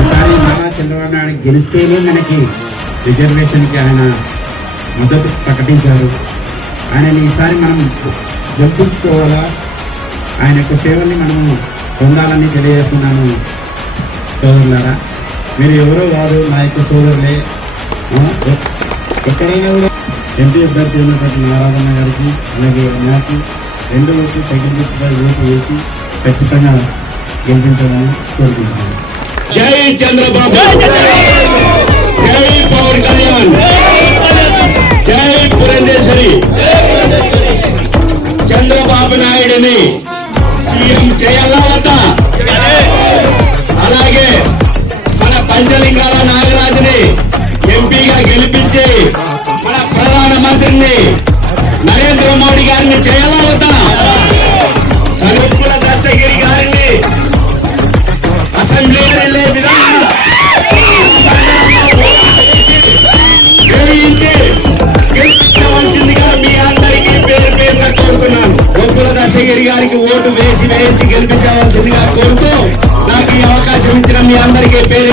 ఈసారి నారా చంద్రబాబు నాయుడు గెలిస్తేనే మనకి రిజర్వేషన్కి ఆయన మద్దతు ప్రకటించారు. ఆయనని ఈసారి మనం గెలిపించుకోవాలా, ఆయన యొక్క సేవల్ని మనము పొందాలని తెలియజేస్తున్నాను. సోదరులారా, మీరు ఎవరో కాదు, నా యొక్క సోదరులే. ఎక్కడైనా కూడా ఎంపీ అభ్యర్థి ఉన్నటువంటి నారాయణ గారికి అలాగే నాకు 2 ఓట్లు సైకిల్ గుర్తుపై ఓటు వేసి ఖచ్చితంగా గెలిపించాలని కోరుకుంటున్నాను. జై చంద్రబాబు, జై పవన్ కళ్యాణ్, జై పురంధేశ్వరి. చంద్రబాబు నాయుడిని సీఎం చేయాలా వద్దా? అలాగే మన పంచలింగాల నాగరాజుని ఎంపీగా గెలిపించి మన ప్రధానమంత్రిని నరేంద్ర మోడీ గారిని చేయాలా వద్దా? కనుక్కుల దస్తగిరి గారిని అసెంబ్లీ వెళ్లే విధంగా గెలిపించవలసిందిగా మీ అందరికీ పేరు పేరున కోరుతున్నాను. గోకుల దస్తగిరి గారికి ఓటు వేయించి గెలిపించవలసిందిగా కోరుతూ నాకు ఈ అవకాశం ఇచ్చిన మీ అందరికీ పేరు